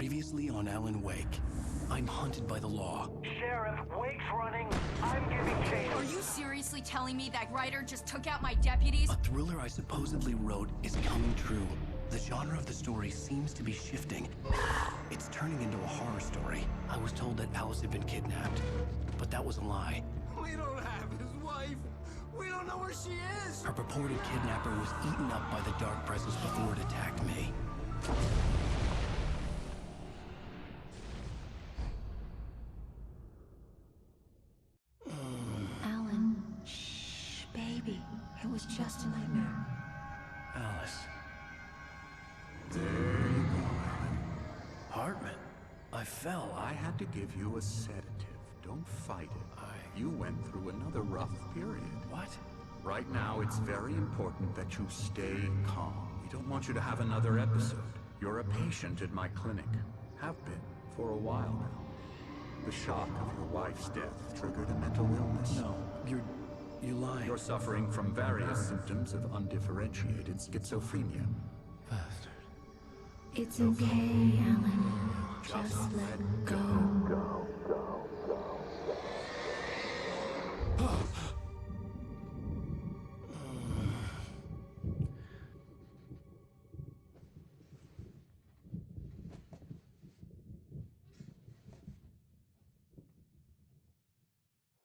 Previously on Alan Wake. I'm hunted by the law. Sheriff, Wake's running. I'm giving chase. Are you seriously telling me that writer just took out my deputies? A thriller I supposedly wrote is coming true. The genre of the story seems to be shifting. It's turning into a horror story. I was told that Alice had been kidnapped, but that was a lie. We don't have his wife. We don't know where she is. Her purported kidnapper was eaten up by the dark presence before it attacked me. Alan, shh, baby. It was just a nightmare. Alice. There you go, Alan. Hartman. I fell. I had to give you a sedative. Don't fight it. You went through another rough period. What? Right now, it's very important that you stay calm. We don't want you to have another episode. You're a patient at my clinic. Have been for a while now. The shock of your wife's death triggered a mental illness. No, you lying. You're suffering from various symptoms of undifferentiated schizophrenia. Bastard. It's okay, Alan. Just let go.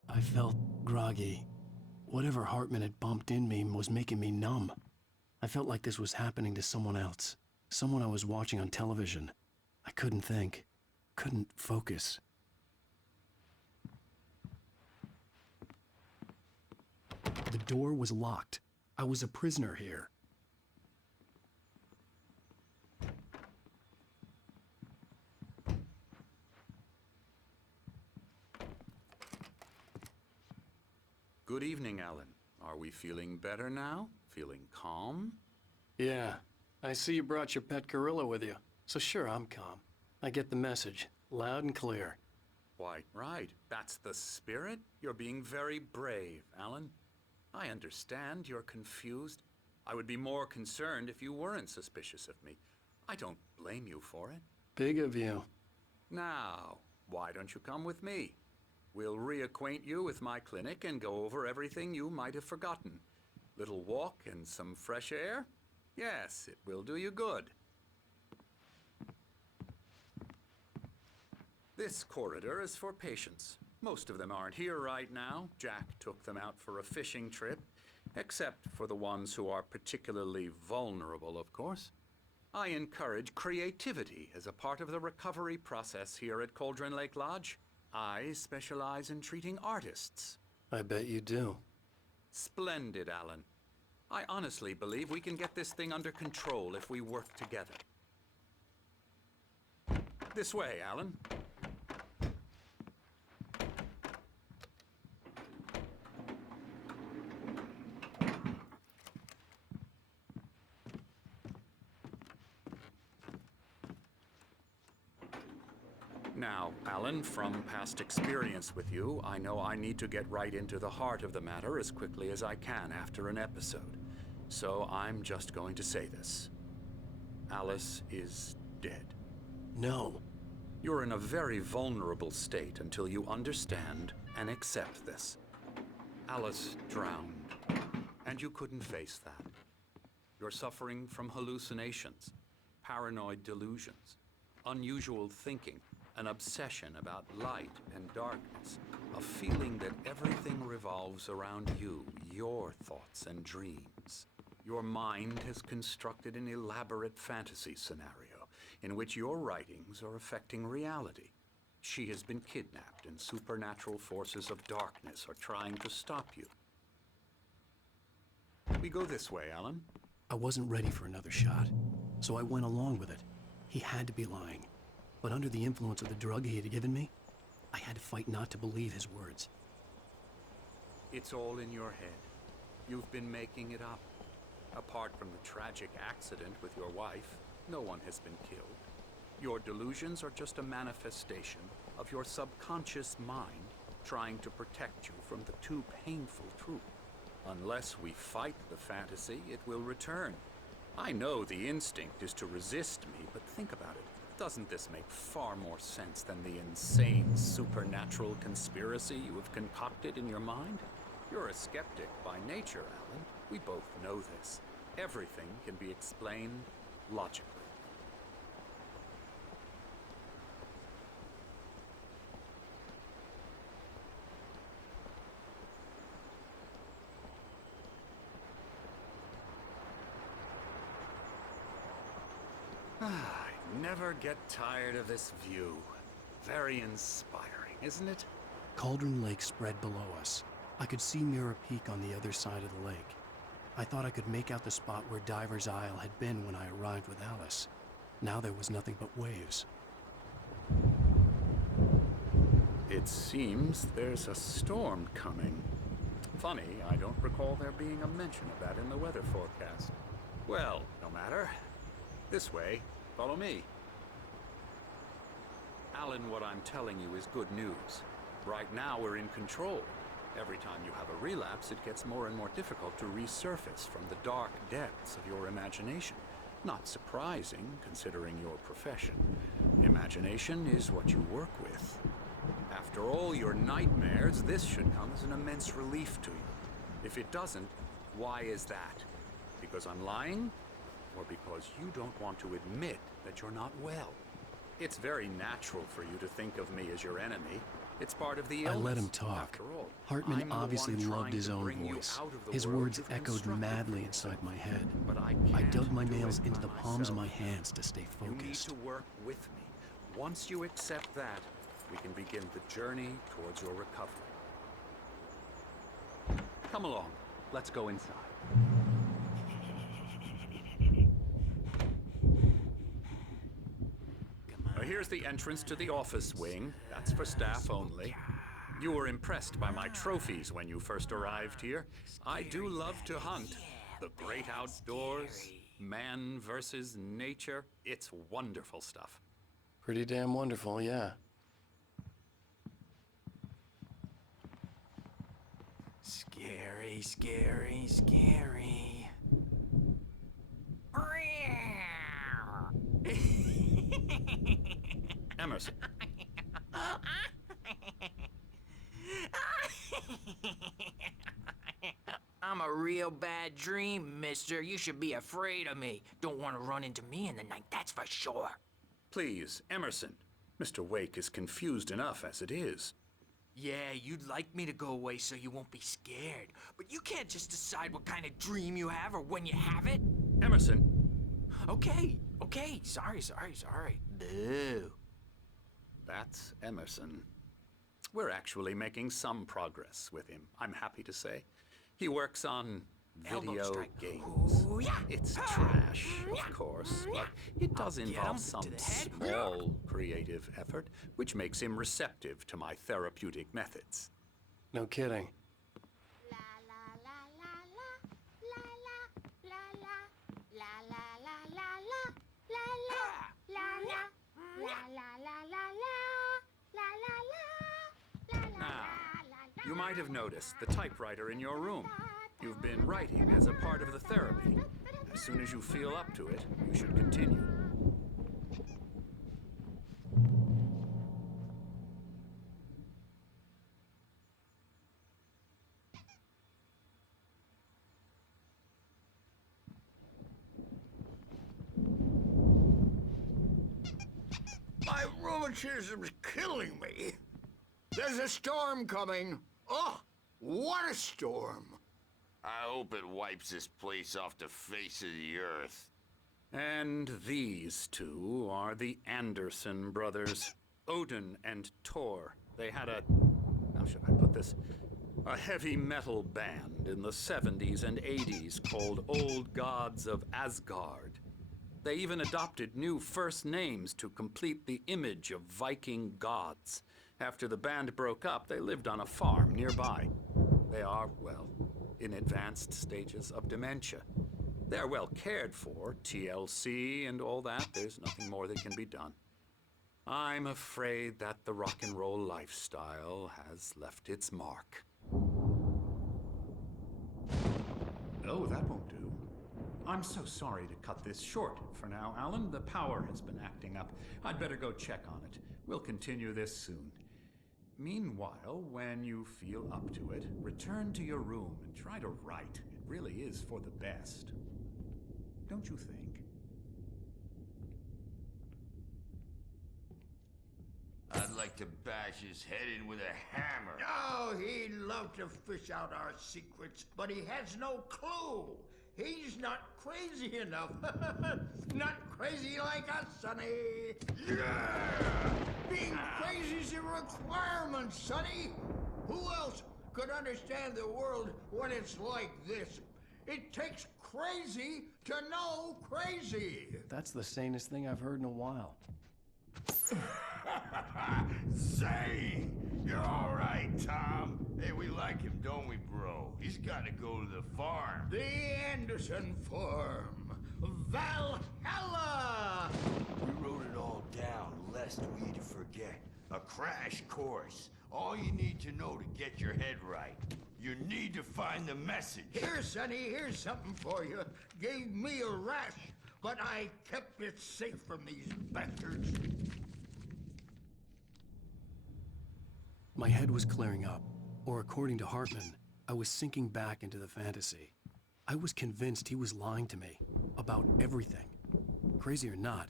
I felt groggy. Whatever Hartman had bumped in me was making me numb. I felt like this was happening to someone else. Someone I was watching on television. I couldn't think. Couldn't focus. The door was locked. I was a prisoner here. Good evening, Alan. Are we feeling better now? Feeling calm? Yeah, I see you brought your pet gorilla with you. So sure, I'm calm. I get the message, loud and clear. Why, right. That's the spirit. You're being very brave, Alan. I understand you're confused. I would be more concerned if you weren't suspicious of me. I don't blame you for it. Big of you. Now, why don't you come with me? We'll reacquaint you with my clinic and go over everything you might have forgotten. Little walk and some fresh air? Yes, it will do you good. This corridor is for patients. Most of them aren't here right now. Jack took them out for a fishing trip, except for the ones who are particularly vulnerable, of course. I encourage creativity as a part of the recovery process here at Cauldron Lake Lodge. I specialize in treating artists. I bet you do. Splendid, Alan. I honestly believe we can get this thing under control if we work together. This way, Alan. Now, Alan, from past experience with you, I know I need to get right into the heart of the matter as quickly as I can after an episode. So I'm just going to say this. Alice is dead. No. You're in a very vulnerable state until you understand and accept this. Alice drowned, and you couldn't face that. You're suffering from hallucinations, paranoid delusions, unusual thinking, an obsession about light and darkness, a feeling that everything revolves around you, your thoughts and dreams. Your mind has constructed an elaborate fantasy scenario in which your writings are affecting reality. She has been kidnapped and supernatural forces of darkness are trying to stop you. We go this way, Alan. I wasn't ready for another shot, so I went along with it. He had to be lying. But under the influence of the drug he had given me, I had to fight not to believe his words. It's all in your head. You've been making it up. Apart from the tragic accident with your wife, no one has been killed. Your delusions are just a manifestation of your subconscious mind trying to protect you from the too painful truth. Unless we fight the fantasy, it will return. I know the instinct is to resist me, but think about it. Doesn't this make far more sense than the insane supernatural conspiracy you have concocted in your mind? You're a skeptic by nature, Alan. We both know this. Everything can be explained logically. I never get tired of this view. Very inspiring, isn't it? Cauldron Lake spread below us. I could see Mirror Peak on the other side of the lake. I thought I could make out the spot where Diver's Isle had been when I arrived with Alice. Now there was nothing but waves. It seems there's a storm coming. Funny, I don't recall there being a mention of that in the weather forecast. Well, no matter. This way. Follow me. Alan, what I'm telling you is good news. Right now we're in control. Every time you have a relapse, it gets more and more difficult to resurface from the dark depths of your imagination. Not surprising, considering your profession. Imagination is what you work with. After all your nightmares, this should come as an immense relief to you. If it doesn't, why is that? Because I'm lying? Or because you don't want to admit that you're not well? It's very natural for you to think of me as your enemy. It's part of the illness. I let him talk. After all, Hartman I'm the obviously one loved trying his to own bring you voice. out of the His world words you've echoed constructed madly for inside yourself. my head. But I I can't dug my do nails it into by the palms of my myself. hands to stay You need focused. to work with me. Once you accept that, we can begin the journey towards your recovery. Come along. Let's go inside. Here's the entrance to the office wing. That's for staff only. You were impressed by my trophies when you first arrived here. I do love to hunt. The great outdoors, man versus nature. It's wonderful stuff. Pretty damn wonderful, yeah. Scary, scary, scary. Emerson. I'm a real bad dream, mister. You should be afraid of me. Don't want to run into me in the night, that's for sure. Please, Emerson. Mr. Wake is confused enough as it is. Yeah, you'd like me to go away so you won't be scared. But you can't just decide what kind of dream you have or when you have it. Emerson. Okay, sorry. Boo. That's Emerson. We're actually making some progress with him, I'm happy to say. He works on Elbow video strike. games. Ooh, yeah. It's trash, of course, but it does Get him involve to some the head. small creative effort, which makes him receptive to my therapeutic methods. No kidding. You might have noticed the typewriter in your room. You've been writing as a part of the therapy. As soon as you feel up to it, you should continue. My rheumatism's killing me. There's a storm coming. Oh, what a storm. I hope it wipes this place off the face of the earth. And these two are the Anderson brothers, Odin and Thor. They had how should I put this? A heavy metal band in the 70s and 80s called Old Gods of Asgard. They even adopted new first names to complete the image of Viking gods. After the band broke up, they lived on a farm nearby. They are, well, in advanced stages of dementia. They're well cared for, TLC and all that. There's nothing more that can be done. I'm afraid that the rock and roll lifestyle has left its mark. No, that won't do. I'm so sorry to cut this short for now, Alan. The power has been acting up. I'd better go check on it. We'll continue this soon. Meanwhile, when you feel up to it, return to your room and try to write. It really is for the best. Don't you think? I'd like to bash his head in with a hammer. Oh, he'd love to fish out our secrets, but he has no clue. He's not crazy enough. Not crazy like us, Sonny. Yeah! Being crazy's a requirement, Sonny. Who else could understand the world when it's like this? It takes crazy to know crazy. That's the sanest thing I've heard in a while. Say, you're all right, Tom. Hey, we like him, don't we, bro? He's got to go to the farm. The Anderson Farm. Valhalla! We wrote it all down, lest we forget. A crash course. All you need to know to get your head right. You need to find the message. Here, Sonny, here's something for you. Gave me a rash, but I kept it safe from these bastards. My head was clearing up, or according to Hartman, I was sinking back into the fantasy. I was convinced he was lying to me about everything. Crazy or not,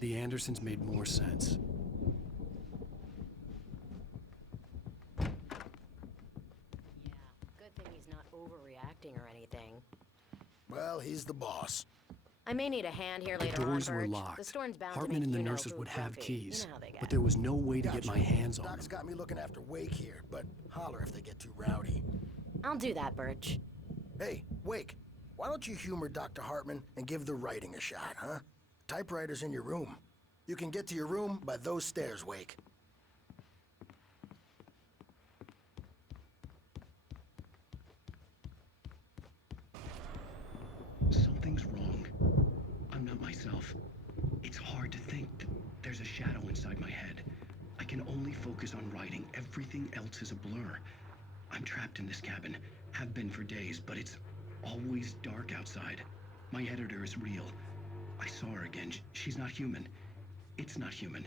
the Andersons made more sense. Yeah, good thing he's not overreacting or anything. Well, he's the boss. I may need a hand here The later on, doors were Birch. locked. The storm's bound Hartman to make and the you know nurses who would have grumpy. keys, You know how they get. but there was no way to get Gotcha. my hands on Doc's them. got me looking after Wake here, but holler if they get too rowdy. I'll do that, Birch. Hey, Wake, why don't you humor Dr. Hartman and give the writing a shot, huh? Typewriter's in your room. You can get to your room by those stairs, Wake. Something's wrong. I'm not myself. It's hard to think that there's a shadow inside my head. I can only focus on writing. Everything else is a blur. I'm trapped in this cabin. Have been for days, but it's always dark outside. My editor is real. I saw her again. She's not human. It's not human.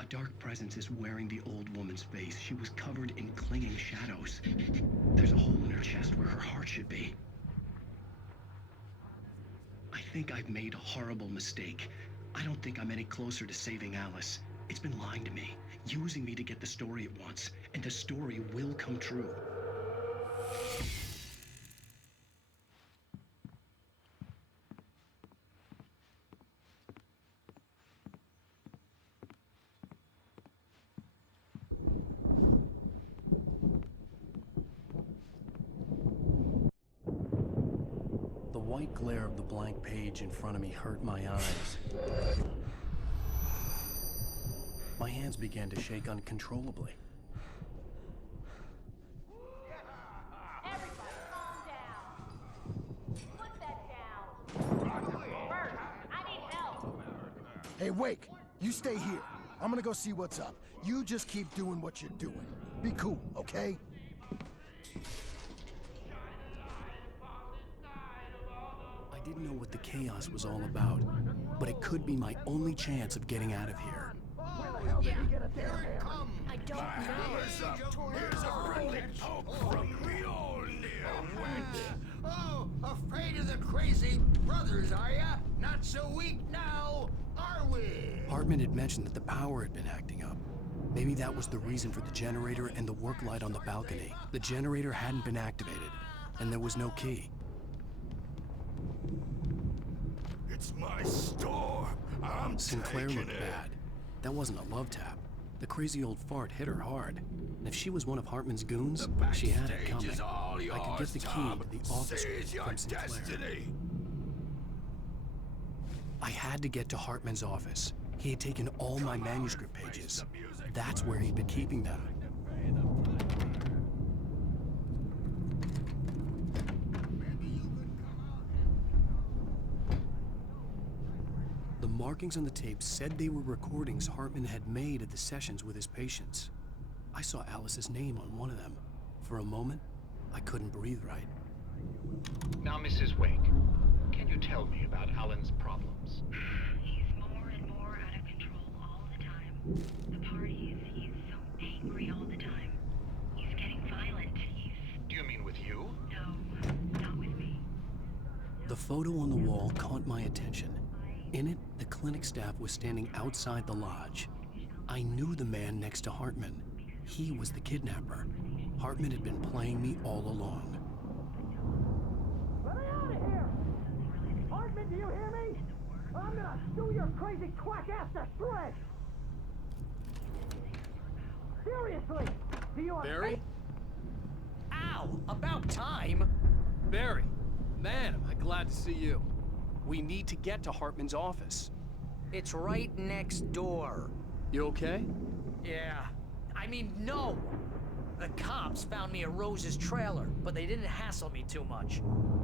A dark presence is wearing the old woman's face. She was covered in clinging shadows. There's a hole in her chest where her heart should be. I think I've made a horrible mistake. I don't think I'm any closer to saving Alice. It's been lying to me, using me to get the story it wants, and the story will come true. The white glare of the blank page in front of me hurt my eyes. My hands began to shake uncontrollably. Everybody, calm down. Put that down. Bert, I need help. Hey, Wake, you stay here. I'm gonna go see what's up. You just keep doing what you're doing. Be cool, okay? I didn't know what the chaos was all about, but it could be my only chance of getting out of here. Here it comes. I don't know. Here's a friendly poke from the old near. Oh, afraid of the crazy brothers, are ya? Not so weak now, are we? Hartman had mentioned that the power had been acting up. Maybe that was the reason for the generator and the work light on the balcony. The generator hadn't been activated, and there was no key. It's my storm. I'm Sinclair taking looked it. bad. That wasn't a love tap. The crazy old fart hit her hard. And if she was one of Hartman's goons, she had it Backstage coming. is all I could get yours, the key Tom. to the office Seize your from Sinclair. destiny. I had to get to Hartman's office. He had taken all my manuscript pages. That's where he'd been keeping them. The markings on the tape said they were recordings Hartman had made at the sessions with his patients. I saw Alice's name on one of them. For a moment, I couldn't breathe right. Now, Mrs. Wake, can you you tell me about Alan's problems? He's more and more out of control all the time. The parties, he's so angry all the time. He's getting violent. Do you mean with you? No, not with me. The photo on the wall caught my attention. In it, the clinic staff was standing outside the lodge. I knew the man next to Hartman. He was the kidnapper. Hartman had been playing me all along. Let me out of here! Hartman, do you hear me? I'm gonna sue your crazy quack ass to shreds! Seriously! Do you Barry? Ow! About time! Barry! Man, am I glad to see you. We need to get to Hartman's office. It's right next door. You okay? Yeah. I mean, no! The cops found me at Rose's trailer, but they didn't hassle me too much.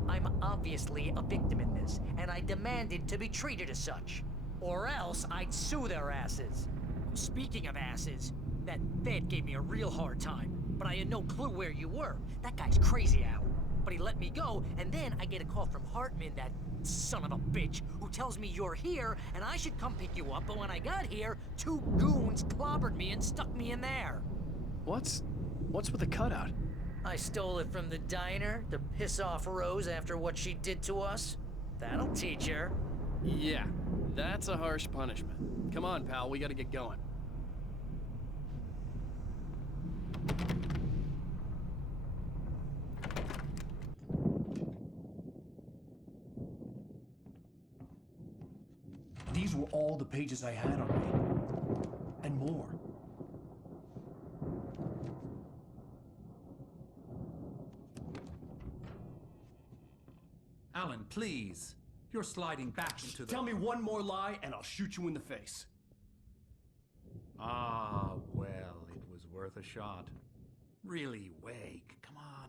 I'm obviously a victim in this, and I demanded to be treated as such. Or else I'd sue their asses. Speaking of asses, that Fed gave me a real hard time, but I had no clue where you were. That guy's crazy, Al. But he let me go, and then I get a call from Hartman, that son of a bitch, who tells me you're here, and I should come pick you up, but when I got here, 2 goons clobbered me and stuck me in there. What's with the cutout? I stole it from the diner to piss off Rose after what she did to us. That'll teach her. Yeah, that's a harsh punishment. Come on, pal, we gotta get going. These were all the pages I had on me. And more. Alan, please. You're sliding back into the... Tell me one more lie and I'll shoot you in the face. Ah, well, it was worth a shot. Really, Wake, come on.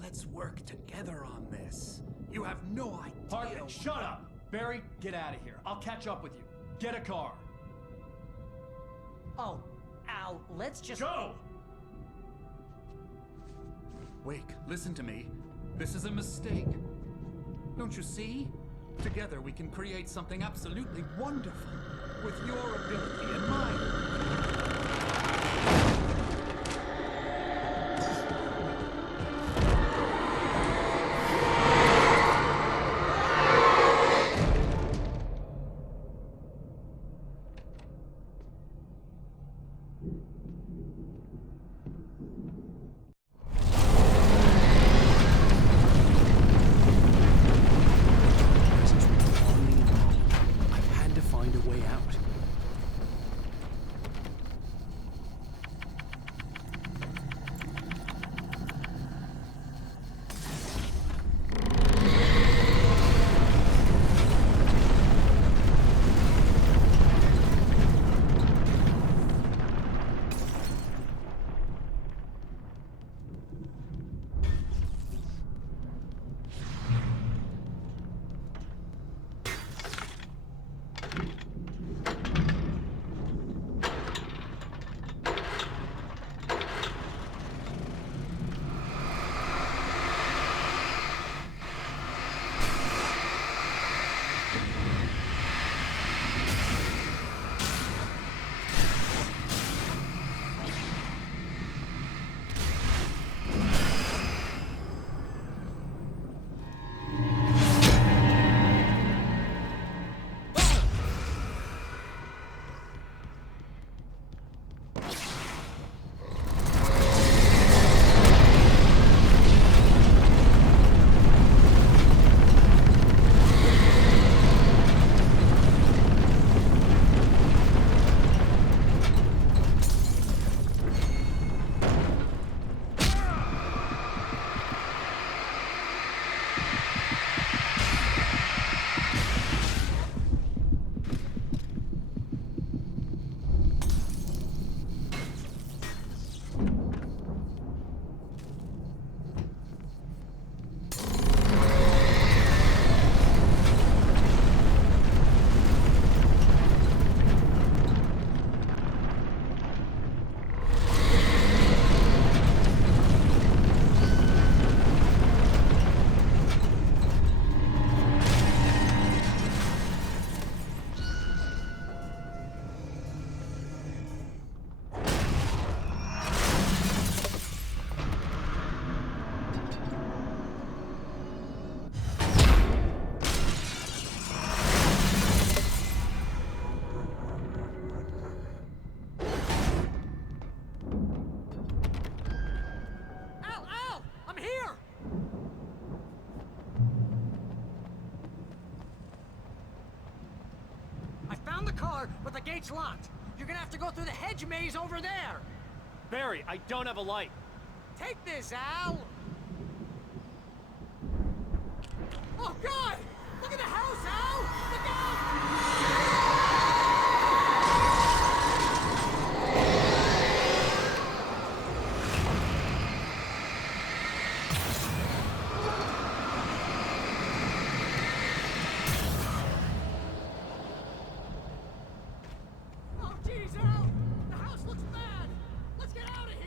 Let's work together on this. You have no idea... Hartman, shut up! Barry, get out of here. I'll catch up with you. Get a car. Oh, Al, let's just... Go! Wake, listen to me. This is a mistake. Don't you see? Together we can create something absolutely wonderful. With your ability and mine. car, but the gate's locked. You're gonna have to go through the hedge maze over there. Barry, I don't have a light. Take this, Al! Oh, God! Look at the house, Al! Look out! Oh, jeez, Al! The house looks bad! Let's get out of here!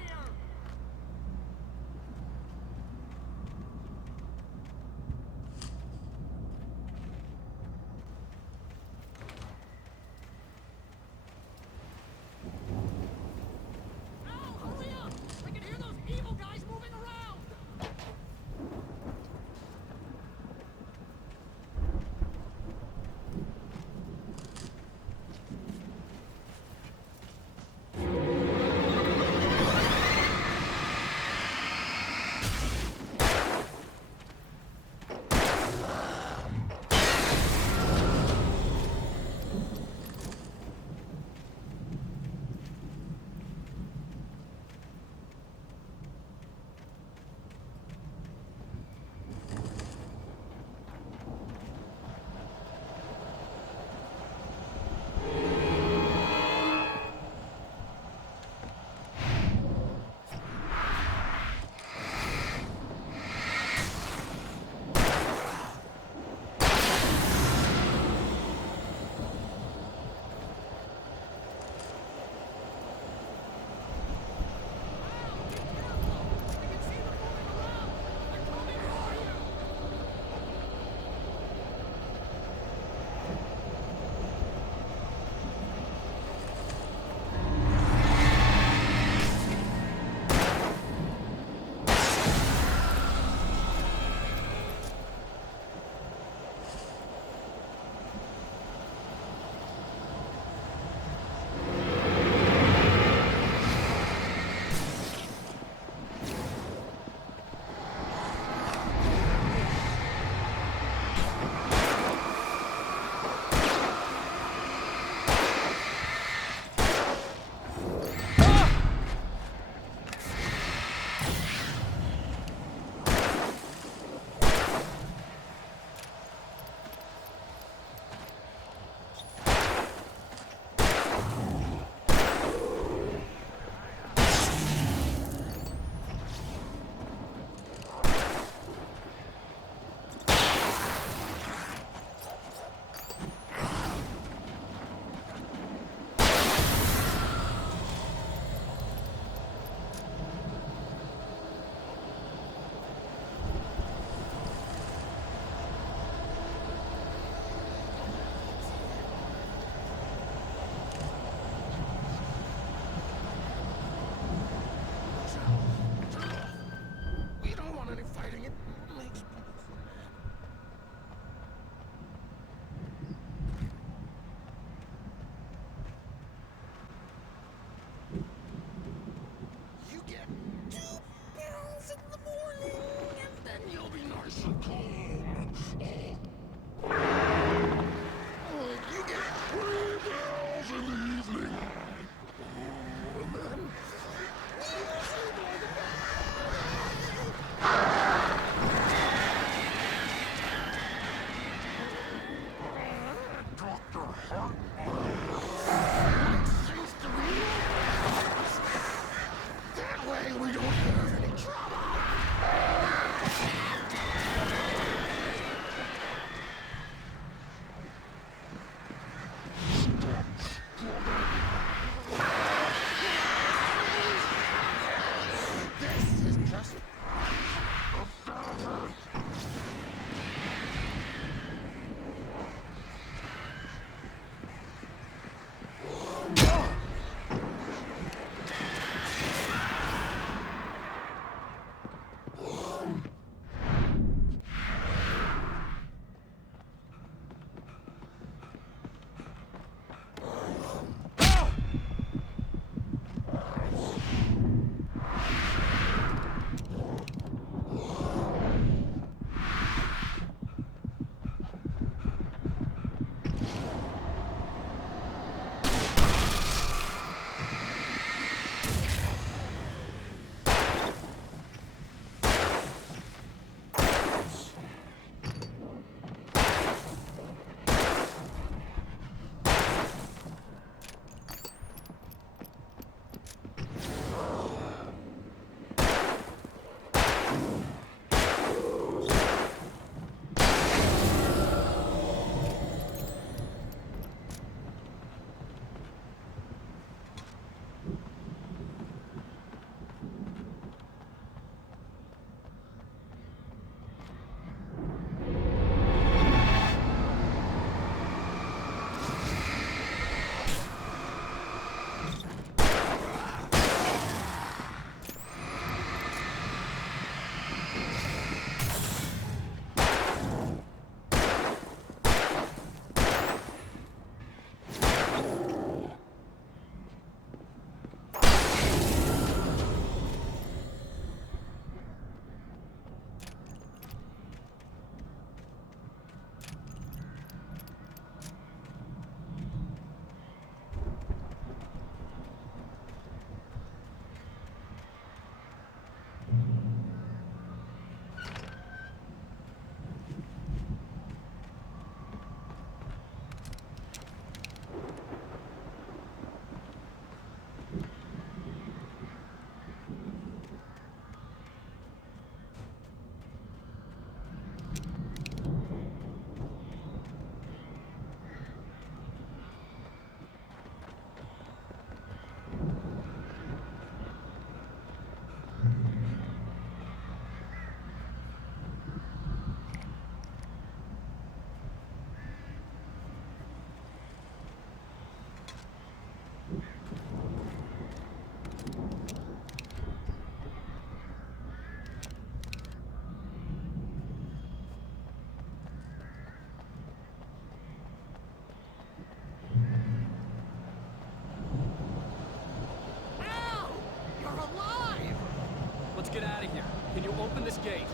can you open this gate?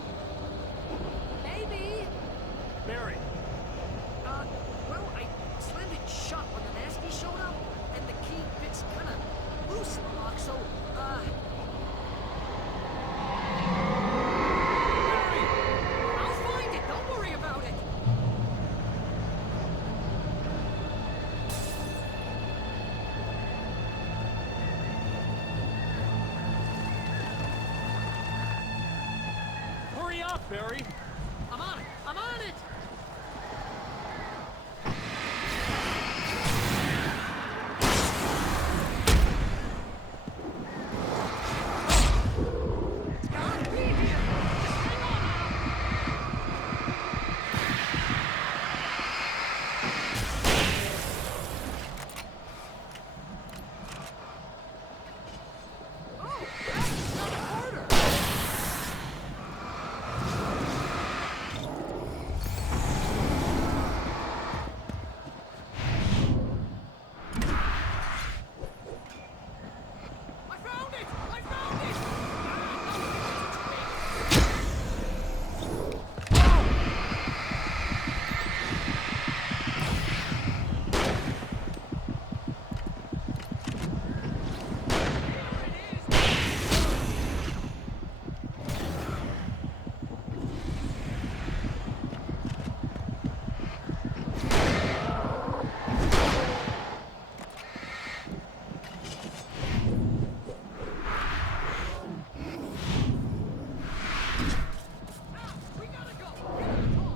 Maybe. Barry, Well, I slammed it shut when the nasty showed up, and the key fits kind of loose in the lock, so, Barry! I'll find it, don't worry about it! hurry up, Barry! I'm on it! I'm on it! It's gotta be here! Just hang on now! Oh, that's not harder! I found it! I found it! We gotta go! Get in the car!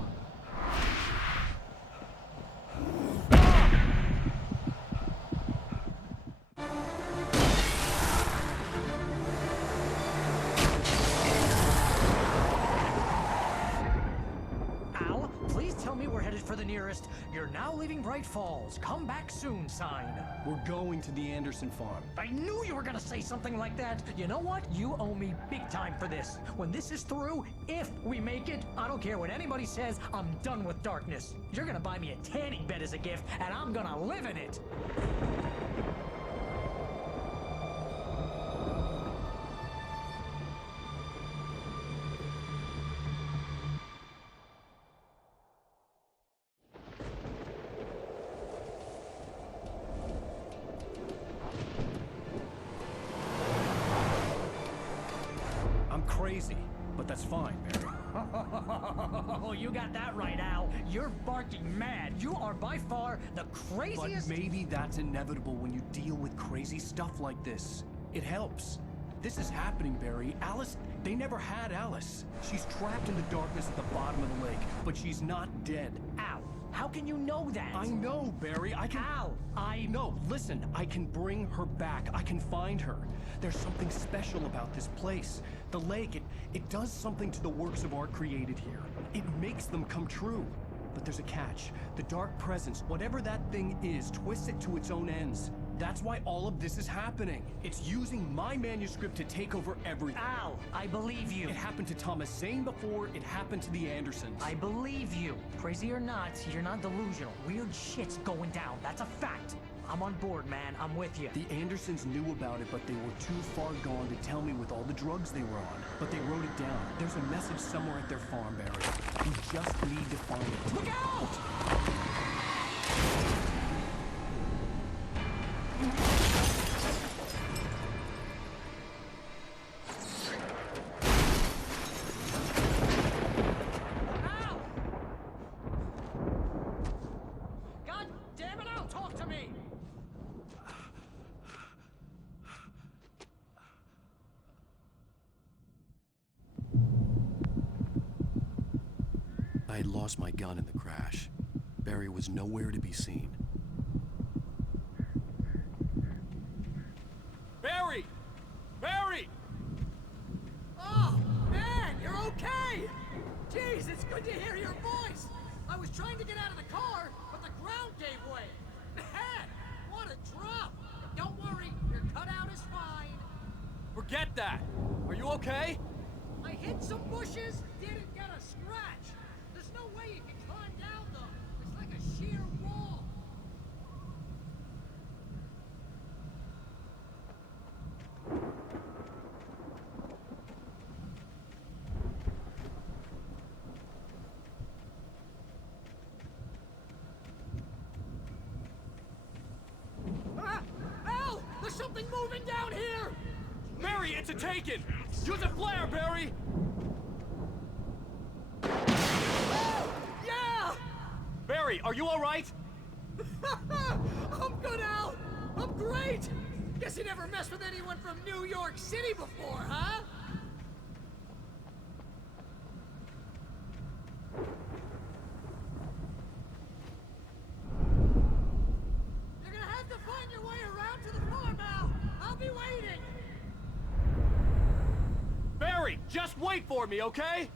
Al, please tell me we're headed for the nearest "You're now leaving Bright Falls. Come back soon" sign. We're going to the Anderson farm. I knew you were gonna say something like that. You know what? You owe me big time for this. When this is through, if we make it, I don't care what anybody says, I'm done with darkness. You're gonna buy me a tanning bed as a gift, and I'm gonna live in it. I'm crazy, but that's fine, Barry. Oh, you got that right, Al. You're barking mad. You are by far the But craziest. maybe that's inevitable when you deal with crazy stuff like this. It helps. This is happening, Barry. Alice, they never had Alice. She's trapped in the darkness at the bottom of the lake, but she's not dead. Al, how can you know that? I know, Barry. I can... Al, No, listen. I can bring her back. I can find her. There's something special about this place. The lake, it does something to the works of art created here. It makes them come true. But there's a catch. The dark presence, whatever that thing is, twists it to its own ends. That's why all of this is happening. It's using my manuscript to take over everything. Al, I believe you. It happened to Thomas Zane before, it happened to the Andersons. I believe you. Crazy or not, you're not delusional. Weird shit's going down. That's a fact. I'm on board, man. I'm with you. The Andersons knew about it, but they were too far gone to tell me with all the drugs they were on. But they wrote it down. There's a message somewhere at their farm, Barry. We just need to find it. Look out! Al! God damn it, Al, talk to me! I had lost my gun in the crash. Barry was nowhere to be seen. Barry! Barry! Oh, man, you're okay! Jeez, it's good to hear your voice! I was trying to get out of the car, but the ground gave way. Man, what a drop! Don't worry, your cutout is fine. Forget that! Are you okay? I hit some bushes, didn't get a scratch. There's no way you can climb down, though. It's like a sheer wall. something moving down here! Barry, it's a taken! Use a flare, Barry! Yeah! Barry, are you alright? I'm good, Al! I'm great! Guess you never messed with anyone from New York City before, huh? You're gonna have to find your way around to the farm, Al! I'll be waiting! Barry, just wait for me, okay?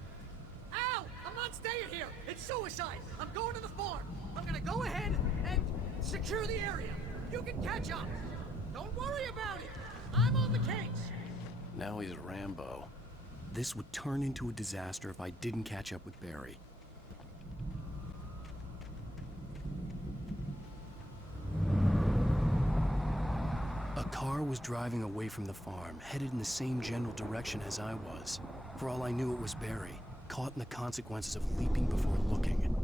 Al! I'm not staying here! It's suicide! I'm going to the farm! I'm gonna go ahead and secure the area. You can catch up. Don't worry about it. I'm on the case. Now he's Rambo. This would turn into a disaster if I didn't catch up with Barry. A car was driving away from the farm, headed in the same general direction as I was. For all I knew, it was Barry, caught in the consequences of leaping before looking.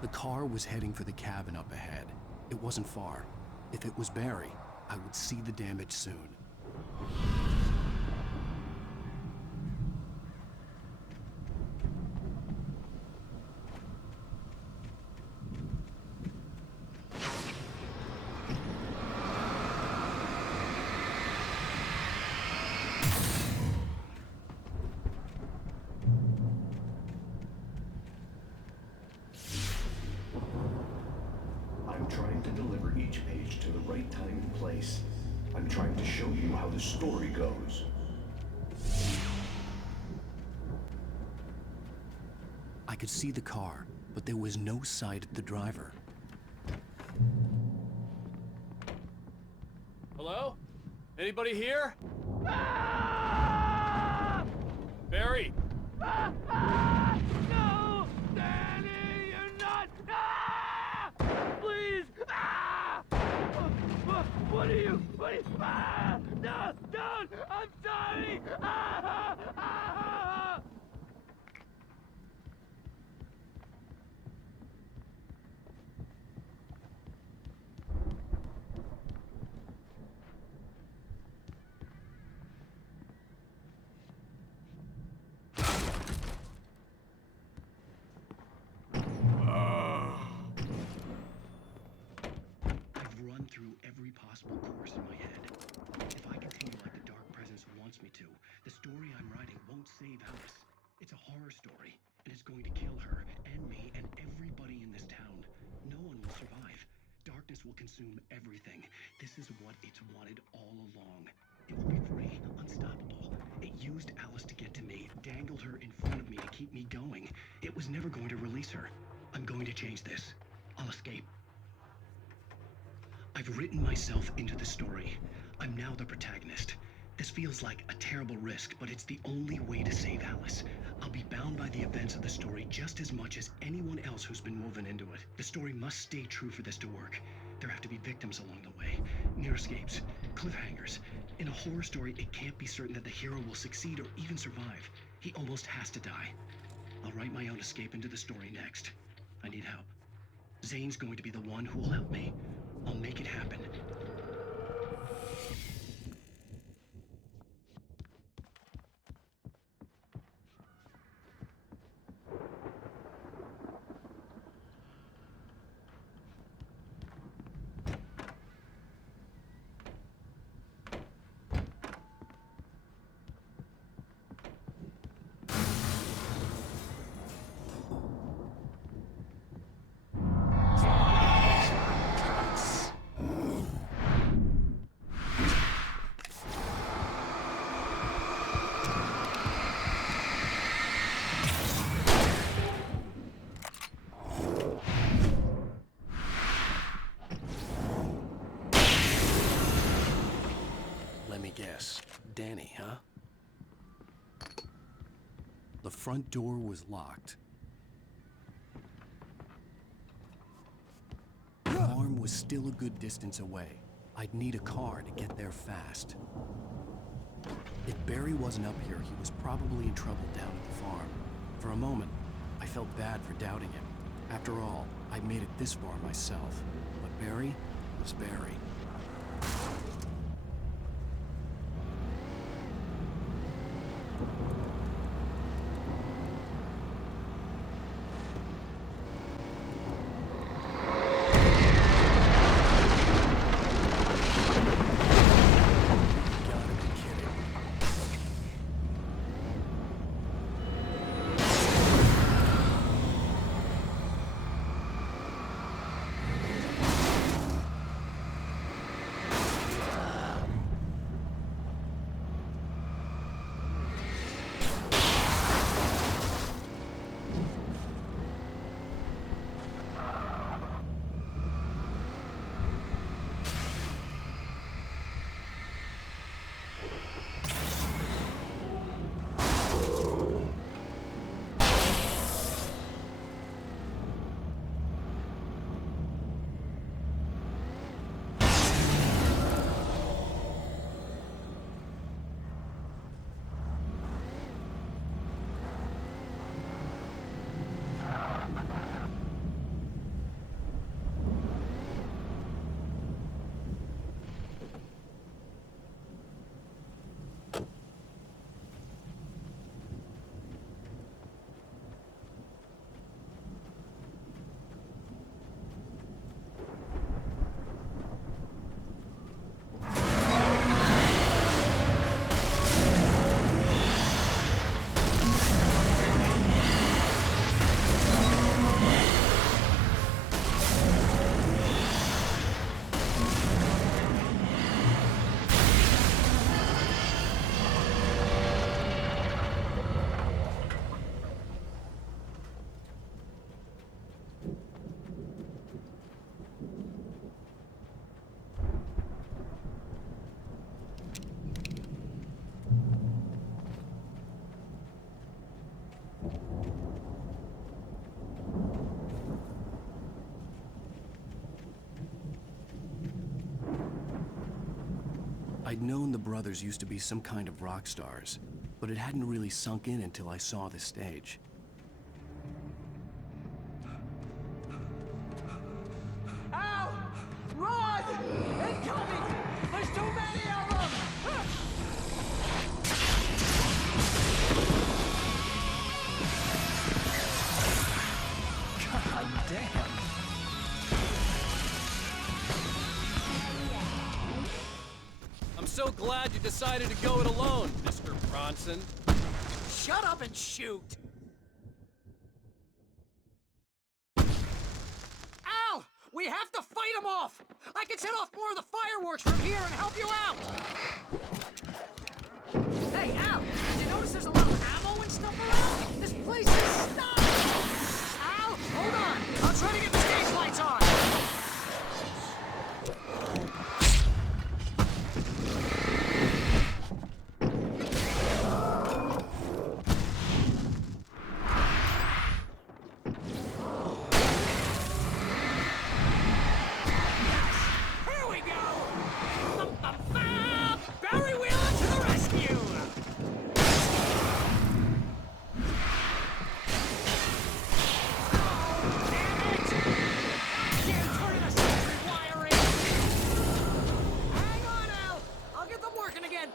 The car was heading for the cabin up ahead. It wasn't far. If it was Barry, I would see the damage soon. I'm trying to deliver each page to the right time and place. I'm trying to show you how the story goes. I could see the car, but there was no sight of the driver. Hello? Anybody here? Barry! No! Danny, you're not! Please! What are you? No! Don't! I'm sorry! I've run through every possible course in my head. If I continue like the Dark Presence wants me to, the story I'm writing won't save Alice. It's a horror story, and it's going to kill her, and me, and everybody in this town. No one will survive. Darkness will consume everything. This is what it's wanted all along. It will be free, unstoppable. It used Alice to get to me, dangled her in front of me to keep me going. It was never going to release her. I'm going to change this. I'll escape. I've written myself into the story. I'm now the protagonist. This feels like a terrible risk, but it's the only way to save Alice. I'll be bound by the events of the story just as much as anyone else who's been woven into it. The story must stay true for this to work. There have to be victims along the way, near escapes, cliffhangers. In a horror story, it can't be certain that the hero will succeed or even survive. He almost has to die. I'll write my own escape into the story next. I need help. Zane's going to be the one who will help me. I'll make it happen. guess. Danny, huh? The front door was locked. The farm was still a good distance away. I'd need a car to get there fast. If Barry wasn't up here, he was probably in trouble down at the farm. For a moment, I felt bad for doubting him. After all, I'd made it this far myself. But Barry was Barry. I'd known the brothers used to be some kind of rock stars, but it hadn't really sunk in until I saw the stage. Ow! Run! Incoming! There's too many of them! God damn! I'm so glad you decided to go it alone, Mr. Bronson. Shut up and shoot! Al! We have to fight them off! I can set off more of the fireworks from here and help you out! Hey, Al! Did you notice there's a lot of ammo and stuff around? This place is stuck! Al! Hold on! I'll try to get the stage lights on!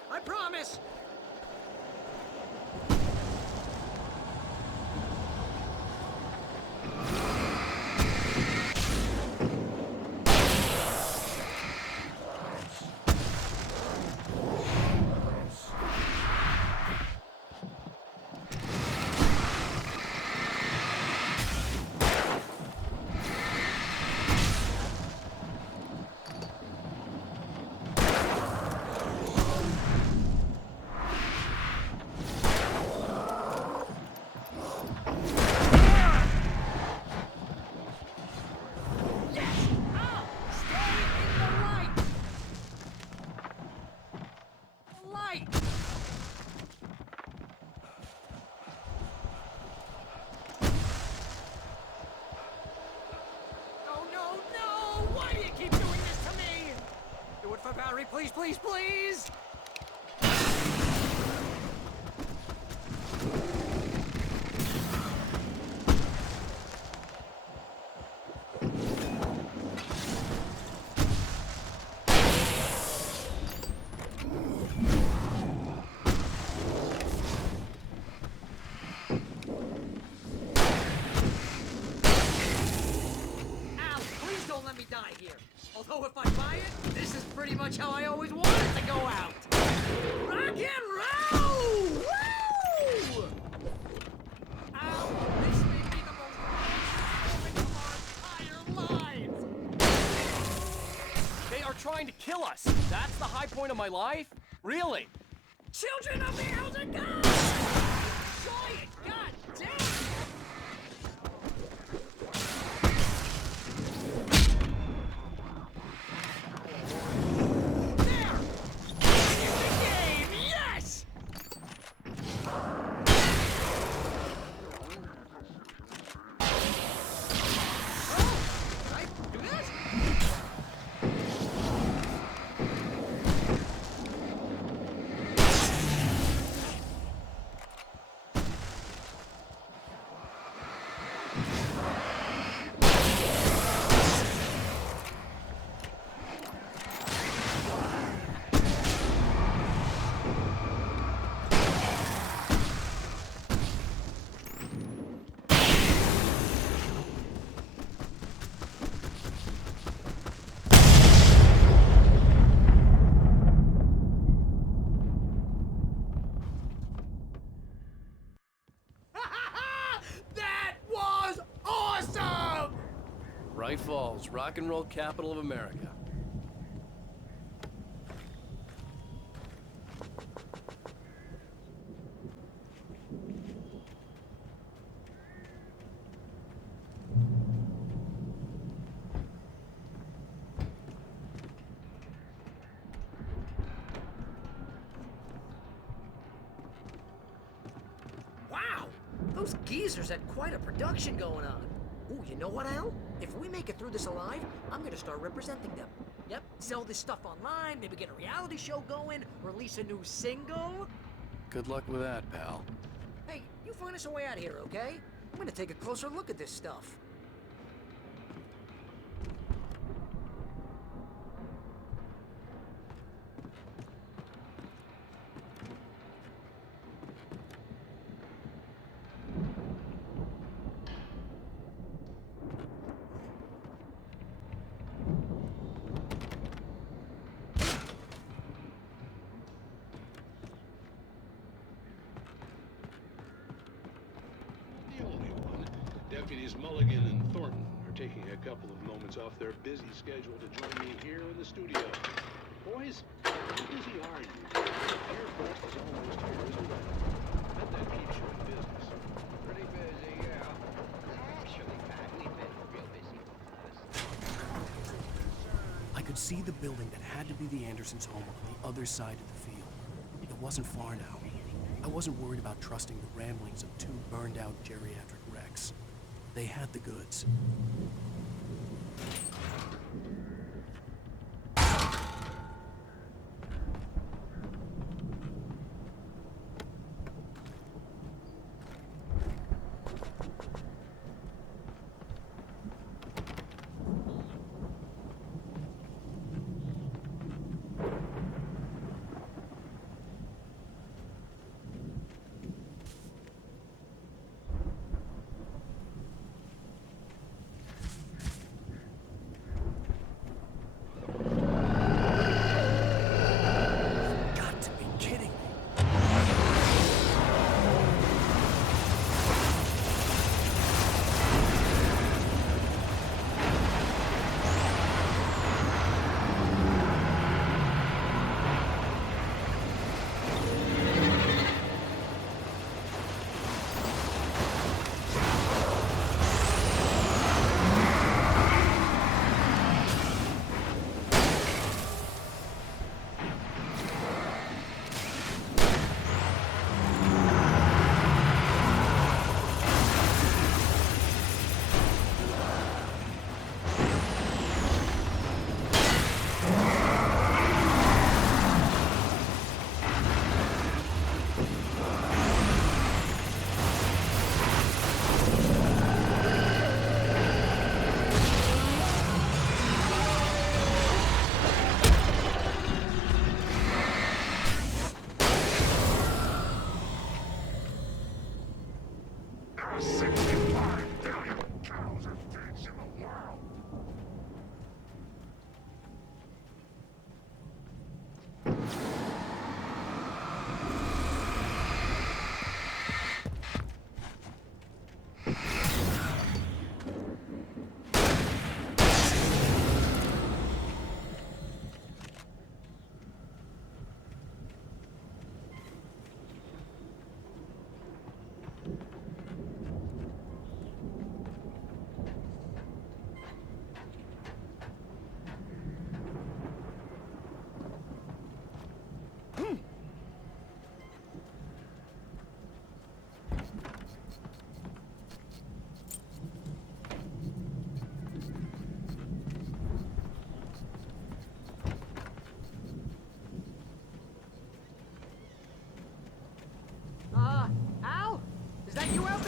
I promise! a battery, please, please, please! Al, please don't let me die here. Although if I buy it, this is pretty much how I always wanted to go out. Rock and roll! Woo! Al, this may be the most moment of our entire lives. They are trying to kill us. That's the high point of my life? Really? Children of the Elder God! Try it, god damn! There! It's the game! Yes! Oh, can I do this? That was awesome! Bright Falls, rock and roll capital of America. Wow! Those geezers had quite a production going on. Ooh, you know what, Al? If we make it through this alive, I'm gonna start representing them. Yep, sell this stuff online, maybe get a reality show going, release a new single. Good luck with that, pal. Hey, you find us a way out of here, okay? I'm gonna take a closer look at this stuff. The only one. Deputies Mulligan and Thornton are taking a couple of moments off their busy schedule to join me here in the studio. Boys, how busy are you? Your quest is almost here, isn't it? Bet that keeps you in business. Pretty busy, yeah. Actually, Pat, we've been real busy. I could see the building that had to be the Andersons' home on the other side of the field. It wasn't far now. I wasn't worried about trusting the ramblings of two burned-out geriatric wrecks. They had the goods.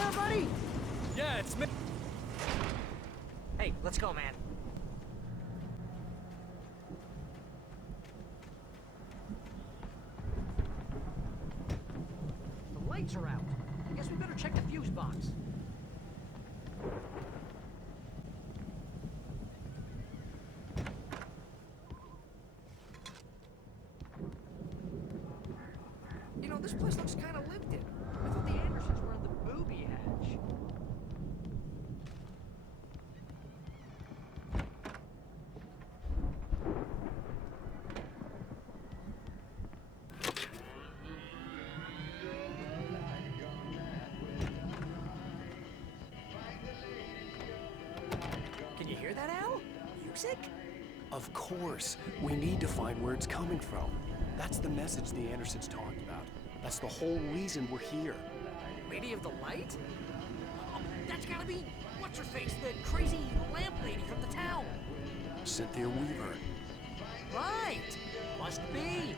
there, buddy? Yeah, it's me. Hey, let's go, man. The lights are out. I guess we better check the fuse box. You know, this place looks kind of lived in. I thought the Andersons were in the booby hatch. Can you hear that, Al? Music? Of course. We need to find where it's coming from. That's the message the Andersons talked about. That's the whole reason we're here. Lady of the Light? Oh, that's gotta be what's-her-face, the crazy lamp lady from the town. Cynthia Weaver. Right! Must be.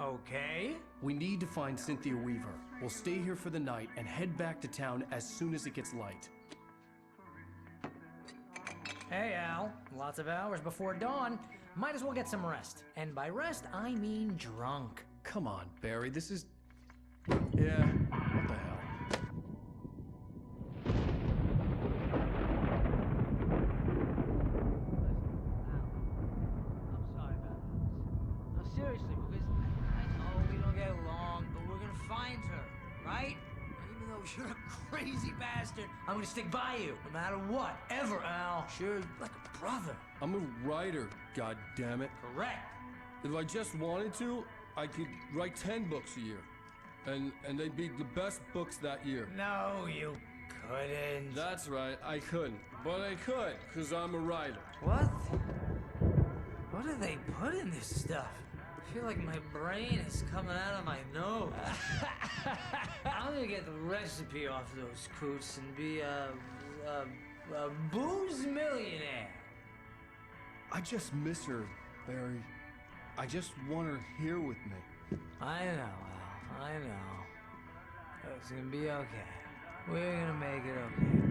Okay. We need to find Cynthia Weaver. We'll stay here for the night and head back to town as soon as it gets light. Hey, Al. Lots of hours before dawn. Might as well get some rest. And by rest, I mean drunk. Come on, Barry, this is... Yeah, what the hell? I'm sorry about this. No, seriously, because I know we don't get along, but we're gonna find her, right? Even though you're a crazy bastard, I'm gonna stick by you, no matter what, ever, Al. Sure, like a brother. I'm a writer, goddammit. Correct. If I just wanted to, I could write 10 books a year. And they'd be the best books that year. No, you couldn't. That's right, I couldn't. But I could, because I'm a writer. What? What do they put in this stuff? I feel like my brain is coming out of my nose. I'm gonna get the recipe off those coots and be a booze millionaire. I just miss her, Barry. I just want her here with me. I know, Al. I know. It's gonna be okay. We're gonna make it okay.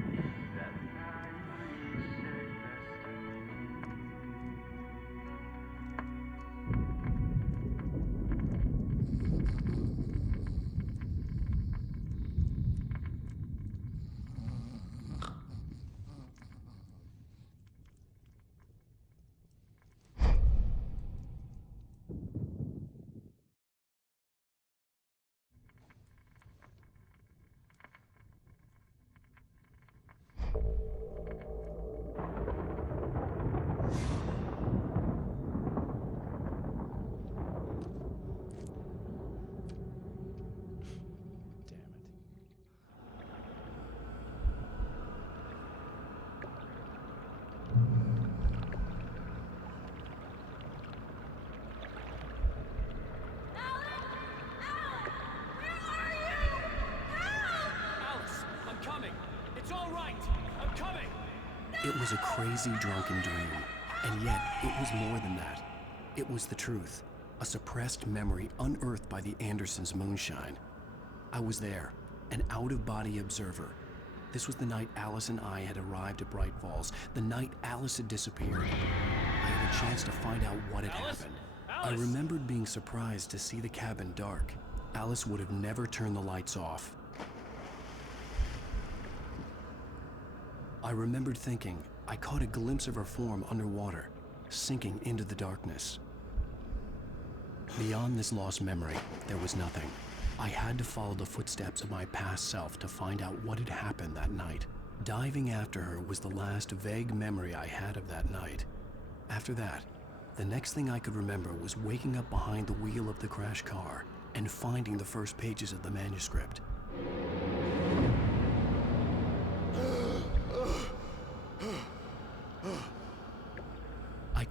It was a crazy drunken dream, and yet it was more than that. It was the truth, a suppressed memory unearthed by the Andersons' moonshine. I was there, an out-of-body observer. This was the night Alice and I had arrived at Bright Falls, the night Alice had disappeared. I had a chance to find out what had happened. I remembered being surprised to see the cabin dark. Alice would have never turned the lights off. I remembered thinking I caught a glimpse of her form underwater, sinking into the darkness. Beyond this lost memory, there was nothing. I had to follow the footsteps of my past self to find out what had happened that night. Diving after her was the last vague memory I had of that night. After that, the next thing I could remember was waking up behind the wheel of the crashed car and finding the first pages of the manuscript.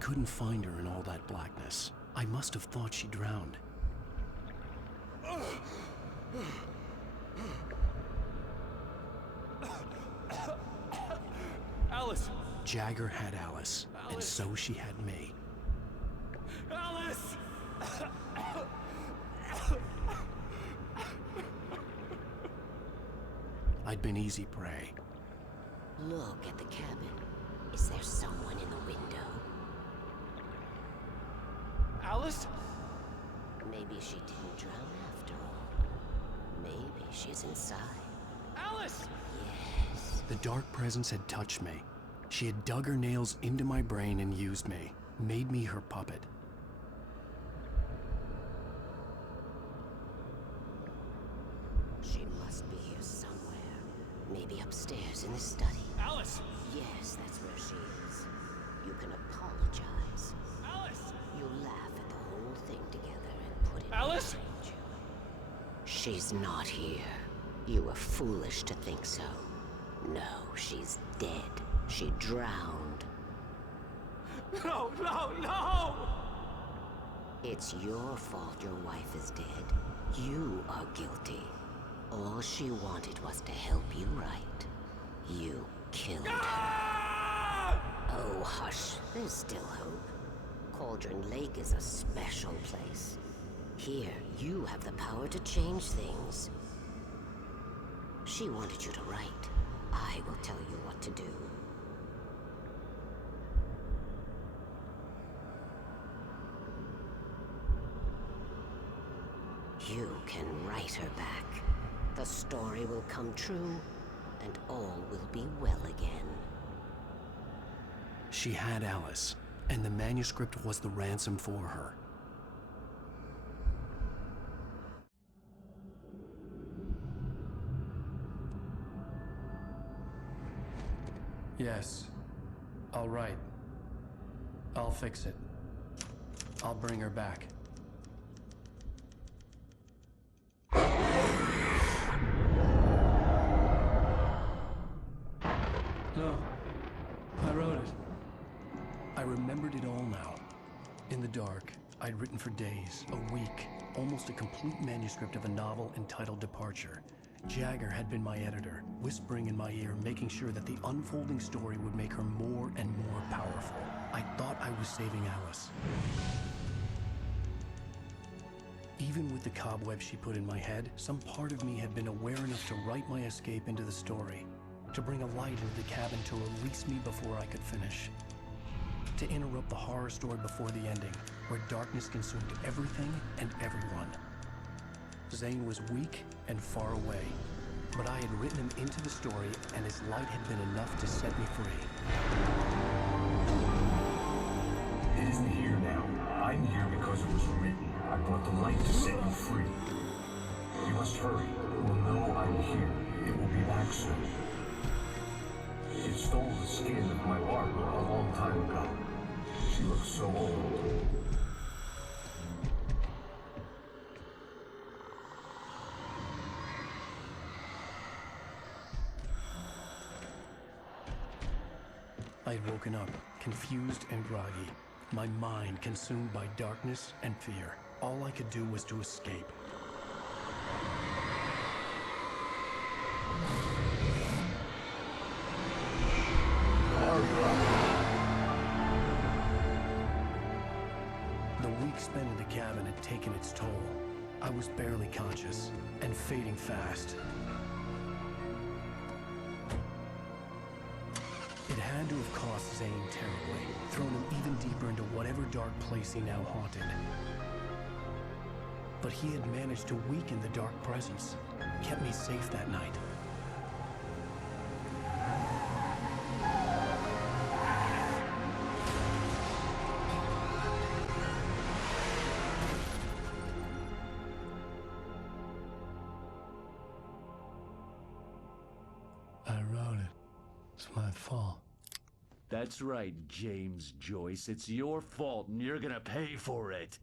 couldn't find her in all that blackness. I must have thought she drowned. Alice! Jagger had Alice, and so she had me. Alice! I'd been easy prey. Look at the cabin. Is there someone in the window? Alice? Maybe she didn't drown after all. Maybe she's inside. Alice! Yes. The dark presence had touched me. She had dug her nails into my brain and used me, made me her puppet. She must be here somewhere. Maybe upstairs in the study. Alice! Yes, that's where she is. You can apologize. Alice! You laugh at the whole thing together and put it Alice? behind you. She's not here. You were foolish to think so. No, she's dead. She drowned. No, no, no! It's your fault your wife is dead. You are guilty. All she wanted was to help you right. You killed her. Oh, hush. There's still hope. Cauldron Lake is a special place. Here, you have the power to change things. She wanted you to write. I will tell you what to do. You can write her back. The story will come true, and all will be well again. She had Alice, and the manuscript was the ransom for her. Yes. All right. I'll fix it. I'll bring her back. No. I wrote it. I remembered it all now. In the dark, I'd written for days, a week, almost a complete manuscript of a novel entitled Departure. Jagger had been my editor, whispering in my ear, making sure that the unfolding story would make her more and more powerful. I thought I was saving Alice. Even with the cobweb she put in my head, some part of me had been aware enough to write my escape into the story, to bring a light into the cabin to release me before I could finish, to interrupt the horror story before the ending, where darkness consumed everything and everyone. Zane was weak and far away, but I had written him into the story, and his light had been enough to set me free. It isn't here now. I'm here because it was written. I brought the light to set you free. You must hurry. It will know I'm here. It will be back soon. It stole the skin of my Barbara a long time ago. She looks so old. I had woken up, confused and groggy, my mind consumed by darkness and fear. All I could do was to escape. The week spent in the cabin had taken its toll. I was barely conscious, and fading fast. It had to have cost Zane terribly, thrown him even deeper into whatever dark place he now haunted. But he had managed to weaken the dark presence, kept me safe that night. I wrote it. It's my fault. That's right, James Joyce. It's your fault, and you're gonna pay for it.